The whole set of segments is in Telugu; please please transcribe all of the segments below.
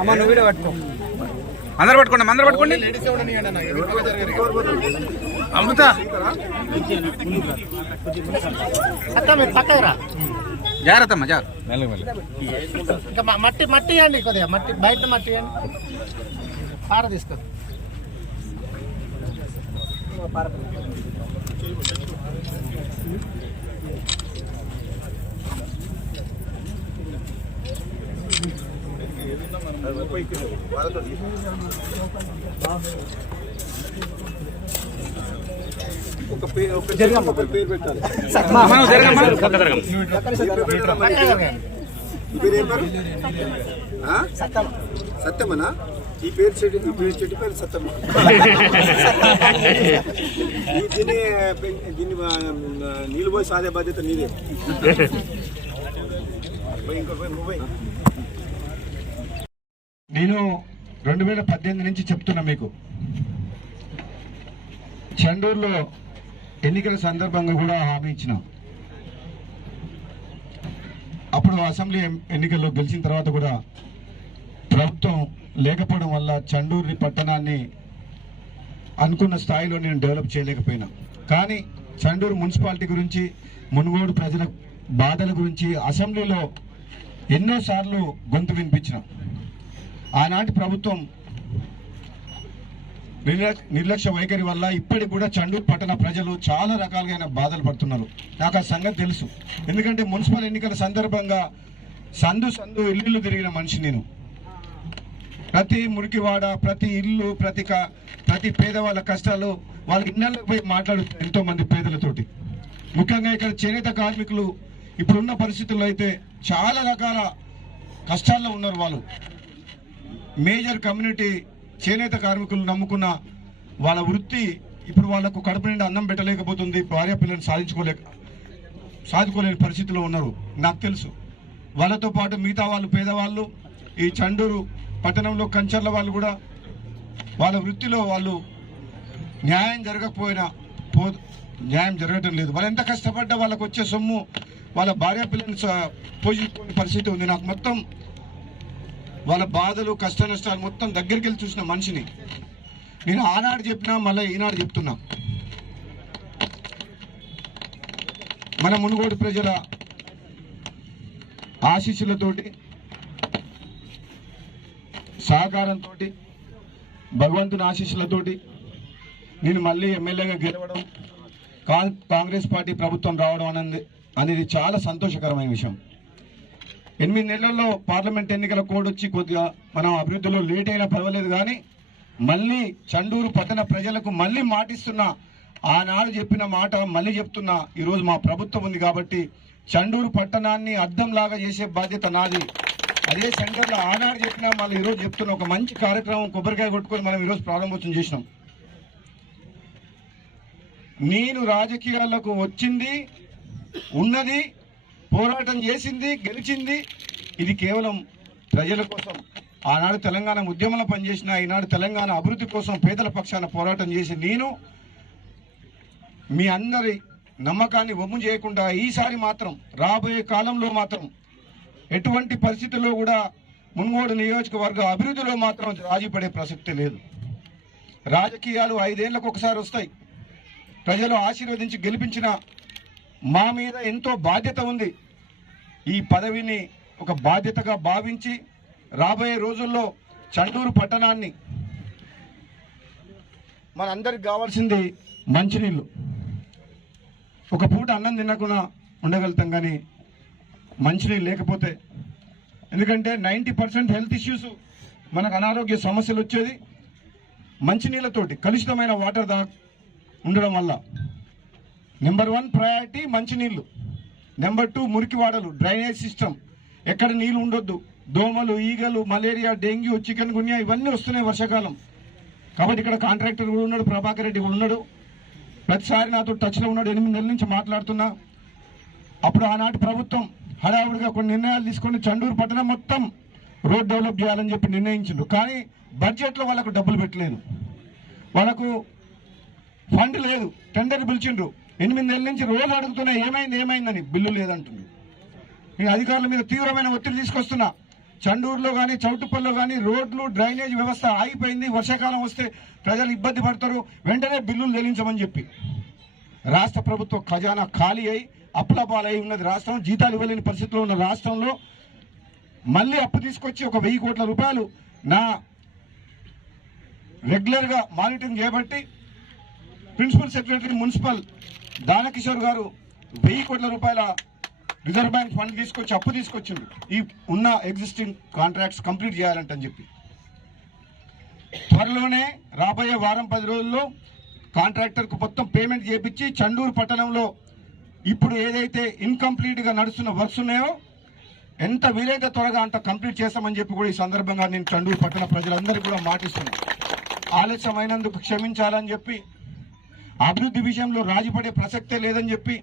అందరు పట్టుకోండి అమృత జాగ్రత్త అమ్మా జాగ్రత్త మట్టి మట్టి ఇవ్వండి కొద్దిగా మట్టి బయట మట్టి ఇవ్వండి పార తీసుకో సత్యమనా ఈ పేరు చెట్టు పేరు సత్యమ్మ దీన్ని నీళ్ళు పోయి సాదే బాధ్యత నీదే నేను 2018 నుంచి చెప్తున్నా మీకు చండూరులో ఎన్నికల సందర్భంగా కూడా హామీ ఇచ్చిన అప్పుడు అసెంబ్లీ ఎన్నికల్లో గెలిచిన తర్వాత కూడా ప్రభుత్వం లేకపోవడం వల్ల చండూరు పట్టణాన్ని అనుకున్న స్థాయిలో నేను డెవలప్ చేయలేకపోయినా కానీ చండూరు మున్సిపాలిటీ గురించి మునుగోడు ప్రజల బాధల గురించి అసెంబ్లీలో ఎన్నోసార్లు గొంతు వినిపించిన ఆనాటి ప్రభుత్వం నిర్లక్ష్య వైఖరి వల్ల ఇప్పటికి కూడా చండూరు పట్టణ ప్రజలు చాలా రకాలుగా బాధలు పడుతున్నారు. నాకు ఆ సంగతి తెలుసు. ఎందుకంటే మున్సిపల్ ఎన్నికల సందర్భంగా సందు ఇల్లు తిరిగిన మనిషి నేను. ప్రతి మురికివాడ, ప్రతి ఇల్లు, ప్రతి పేదవాళ్ళ కష్టాలు వాళ్ళ ఇళ్ళకి పోయి మాట్లాడుతారు ఎంతో మంది పేదలతోటి. ముఖ్యంగా ఇక్కడ చేనేత కార్మికులు ఇప్పుడున్న పరిస్థితుల్లో అయితే చాలా రకాల కష్టాల్లో ఉన్నారు. వాళ్ళు మేజర్ కమ్యూనిటీ చేనేత కార్మికులు నమ్ముకున్న వాళ్ళ వృత్తి ఇప్పుడు వాళ్ళకు కడుపు నిండా అన్నం పెట్టలేకపోతుంది. భార్య పిల్లలు సాధించుకోలేని పరిస్థితిలో ఉన్నారు. నాకు తెలుసు. వాళ్ళతో పాటు మిగతా వాళ్ళు పేదవాళ్ళు ఈ చండూరు పట్టణంలో కంచర్ల వాళ్ళు కూడా వాళ్ళ వృత్తిలో వాళ్ళు న్యాయం జరగటం లేదు. వాళ్ళు ఎంత కష్టపడ్డా వాళ్ళకు వచ్చే సొమ్ము వాళ్ళ భార్య పిల్లల్ని పోషించుకునే పరిస్థితి ఉంది. నాకు మొత్తం వాళ్ళ బాధలు కష్ట నష్టాలు మొత్తం దగ్గరికి వెళ్ళి చూసిన మనిషిని నేను. ఆనాడు చెప్పినా మళ్ళీ ఈనాడు చెప్తున్నా. మన మునుగోడు ప్రజల ఆశీస్సులతోటి, సహకారంతో, భగవంతుని ఆశీస్సులతోటి నేను మళ్ళీ ఎమ్మెల్యేగా గెలవడం, కాంగ్రెస్ పార్టీ ప్రభుత్వం రావడం అనేది చాలా సంతోషకరమైన విషయం. 8 నెలల్లో పార్లమెంట్ ఎన్నికల కోడ్ వచ్చి కొద్దిగా మనం అభివృద్ధిలో లేట్ అయినా పర్వాలేదు, కానీ మళ్ళీ చండూరు పట్టణ ప్రజలకు మళ్ళీ మాటిస్తున్నా. ఆనాడు చెప్పిన మాట మళ్ళీ చెప్తున్నా. ఈరోజు మా ప్రభుత్వం ఉంది కాబట్టి చండూరు పట్టణాన్ని అద్దంలాగా చేసే బాధ్యత నాది. అదే సెంటర్లో ఆనాడు చెప్పినా మళ్ళీ ఈరోజు చెప్తున్నా. ఒక మంచి కార్యక్రమం కొబ్బరికాయ కొట్టుకొని మనం ఈరోజు ప్రారంభోత్సవం చేసినాం. నేను రాజకీయాలకు వచ్చింది, ఉన్నది, పోరాటం చేసింది, గెలిచింది ఇది కేవలం ప్రజల కోసం. ఆనాడు తెలంగాణ ఉద్యమంలో పనిచేసిన, ఈనాడు తెలంగాణ అభివృద్ధి కోసం పేదల పక్షాన పోరాటం చేసి నేను మీ అందరి నమ్మకాన్ని వమ్ము చేయకుండా ఈసారి మాత్రం రాబోయే కాలంలో మాత్రం ఎటువంటి పరిస్థితుల్లో కూడా మునుగోడు నియోజకవర్గ అభివృద్ధిలో మాత్రం రాజీ పడే ప్రసక్తి లేదు. రాజకీయాలు 5 ఏళ్లకు ఒకసారి వస్తాయి. ప్రజలు ఆశీర్వదించి గెలిపించిన మా మీద ఎంతో బాధ్యత ఉంది. ఈ పదవిని ఒక బాధ్యతగా భావించి రాబోయే రోజుల్లో చండూరు పట్టణాన్ని మనందరికి కావాల్సింది మంచినీళ్ళు. ఒక పూట అన్నం తినకుండా ఉండగలుగుతాం, కానీ మంచినీళ్ళు లేకపోతే, ఎందుకంటే 90% హెల్త్ ఇష్యూస్ మనకు అనారోగ్య సమస్యలు వచ్చేది మంచినీళ్ళతోటి, కలుషితమైన వాటర్ ఉండడం వల్ల. నెంబర్ 1 ప్రయారిటీ మంచినీళ్ళు. నెంబర్ 2 మురికివాడలు, డ్రైనేజ్ సిస్టమ్. ఎక్కడ నీళ్ళు ఉండొద్దు. దోమలు, ఈగలు, మలేరియా, డెంగ్యూ, చికెన్ గున్యా ఇవన్నీ వస్తున్నాయి వర్షాకాలం. కాబట్టి ఇక్కడ కాంట్రాక్టర్ కూడా ఉన్నాడు, ప్రభాకర్ రెడ్డి కూడా ఉన్నాడు. ప్రతిసారి నాతో టచ్లో ఉన్నాడు. 8 నెలల నుంచి మాట్లాడుతున్నా. అప్పుడు ఆనాటి ప్రభుత్వం హడావుడిగా కొన్ని నిర్ణయాలు తీసుకొని చండూరు పట్టణం మొత్తం రోడ్ డెవలప్ చేయాలని చెప్పి నిర్ణయించిండు. కానీ బడ్జెట్లో వాళ్ళకు డబ్బులు పెట్టలేదు, వాళ్ళకు ఫండ్ లేదు. టెండర్ పిలిచిండ్రు. 8 నెలల నుంచి రోజు అడుగుతున్నా ఏమైందని. బిల్లు లేదంటుంది. నేను అధికారుల మీద తీవ్రమైన ఒత్తిడి తీసుకొస్తున్నా. చండూరులో కానీ చౌటుప్పల్లో కానీ రోడ్లు డ్రైనేజ్ వ్యవస్థ ఆగిపోయింది. వర్షాకాలం వస్తే ప్రజలు ఇబ్బంది పడతారు, వెంటనే బిల్లులు చెల్లించమని చెప్పి రాష్ట్ర ప్రభుత్వ ఖజానా ఖాళీ అయి అప్లపాలై ఉన్నది రాష్ట్రం. జీతాలు ఇవ్వలేని పరిస్థితిలో ఉన్న రాష్ట్రంలో మళ్ళీ అప్పు తీసుకొచ్చి ఒక 1000 కోట్ల రూపాయలు నా రెగ్యులర్గా మానిటరింగ్ చేయబట్టి ప్రిన్సిపల్ సెక్రటరీ మున్సిపల్ దానకిషోర్ గారు 1000 కోట్ల రూపాయల రిజర్వ్ బ్యాంక్ ఫండ్ తీసుకొచ్చి అప్పు తీసుకొచ్చిండు ఈ ఉన్న ఎగ్జిస్టింగ్ కాంట్రాక్ట్స్ కంప్లీట్ చేయాలంటని చెప్పి. త్వరలోనే రాబోయే వారం 10 రోజుల్లో కాంట్రాక్టర్కు మొత్తం పేమెంట్ చేయించి చండూరు పట్టణంలో ఇప్పుడు ఏదైతే ఇన్కంప్లీట్గా నడుస్తున్న వర్క్స్ ఉన్నాయో ఎంత వీలైతే త్వరగా అంత కంప్లీట్ చేస్తామని చెప్పి కూడా ఈ సందర్భంగా నేను చండూరు పట్టణ ప్రజలందరికీ కూడా మాటిస్తున్నాను. ఆలస్యమైనందుకు క్షమించాలని చెప్పి, అభివృద్ధి విషయంలో రాజీపడే ప్రసక్తే లేదని చెప్పి,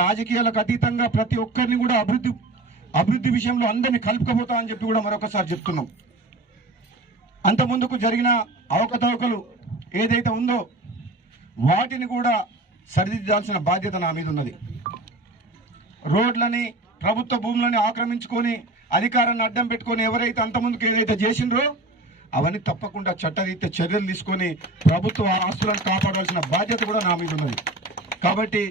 రాజకీయాలకు అతీతంగా ప్రతి ఒక్కరిని కూడా అభివృద్ధి విషయంలో అందరినీ కలుపుకపోతామని చెప్పి కూడా మరొకసారి చెప్తున్నాం. అంత ముందుకు జరిగిన అవకతవకలు ఏదైతే ఉందో వాటిని కూడా సరిదిద్దాల్సిన బాధ్యత నా మీద ఉన్నది. రోడ్లని ప్రభుత్వ భూములని ఆక్రమించుకొని అధికారాన్ని అడ్డం పెట్టుకొని ఎవరైతే అంతకుముందుకు ఏదైతే చేసిండ్రో అవన్నీ తప్పకుండా చట్టరీత్యా చర్యలు తీసుకొని ప్రభుత్వ ఆస్తులను కాపాడాల్సిన బాధ్యత కూడా నా మీద ఉన్నది. కాబట్టి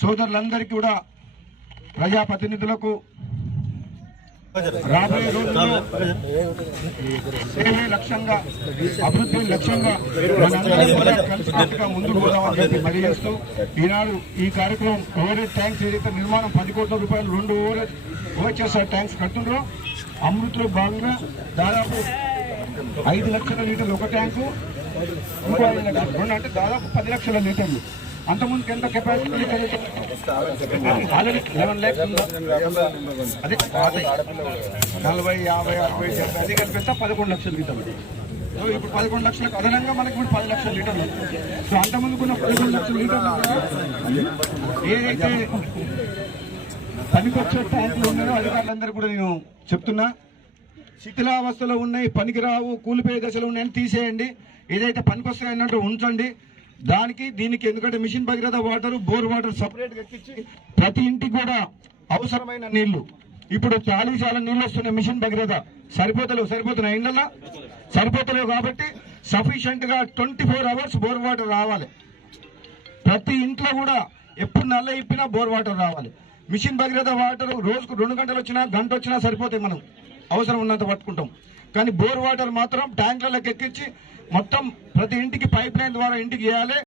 సోదరులందరికీ కూడా ప్రజాప్రతినిధులకు రాబోయే రోజుల్లో సేవే లక్ష్యంగా అభివృద్ధి లక్ష్యంగా మనందరం కూడా కలిసికట్టుగా ముందుకు పోదామని చెప్పి తెలియజేస్తూ ఈనాడు ఈ కార్యక్రమం ఓవరేజ్ ట్యాంక్స్ ఏదైతే నిర్మాణం 10 కోట్ల రూపాయలు 2 ఓవర్చేస్ ట్యాంక్స్ కడుతుండ్రో అమృత్లో భాగంగా దాదాపు 5 లక్షల లీటర్లు ఒక ట్యాంకు, ఇంకో 5 లక్షలు 2 అంటే దాదాపు 10 లక్షల లీటర్లు. అంతకుముందుకు ఎంత కెపాసిటీ ఆల్రెడీ 11 lakhs ఉందా? అదే 40, 40, 50, 60, 70 అది కలిపిస్తా 11 లక్షల లీటర్లు. సో ఇప్పుడు 11 లక్షలకు అదనంగా మనకి ఇప్పుడు 10 లక్షల లీటర్లు. సో అంతకుముందుకున్న 11 లక్షల లీటర్లు ఏదైతే పనికొచ్చే ట్యాంకులు ఉన్నాయో అధికారులందరూ కూడా నేను చెప్తున్నా, శిథిలావస్థలో ఉన్నాయి, పనికిరావు, కూలిపోయే దశలో ఉన్నాయని తీసేయండి. ఏదైతే పనికొస్తాయన్నట్టు ఉంచండి. దీనికి ఎందుకంటే mission Bhagiratha water, bore water సపరేట్గా ఎక్కించి ప్రతి ఇంటికి కూడా అవసరమైన నీళ్లు ఇప్పుడు చాలా నీళ్ళు వస్తున్నాయి. మిషన్ భగీరథ సరిపోతున్నాయి ఇండ్లలో సరిపోతలేవు కాబట్టి సఫిషియెంట్గా 24 hours బోర్ వాటర్ రావాలి. ప్రతి ఇంట్లో కూడా ఎప్పుడు నల్ల ఇప్పినా బోర్ వాటర్ రావాలి. మిషన్ భగీరథ వాటర్ రోజుకు 2 గంటలు వచ్చినా గంట వచ్చినా సరిపోతాయి, మనం అవసరం ఉన్నంత పట్టుకుంటాం. కానీ బోర్ వాటర్ మాత్రం ట్యాంకులకు ఎక్కించి మొత్తం ప్రతి ఇంటికి పైప్ లైన్ ద్వారా ఇంటికి వేయాలి.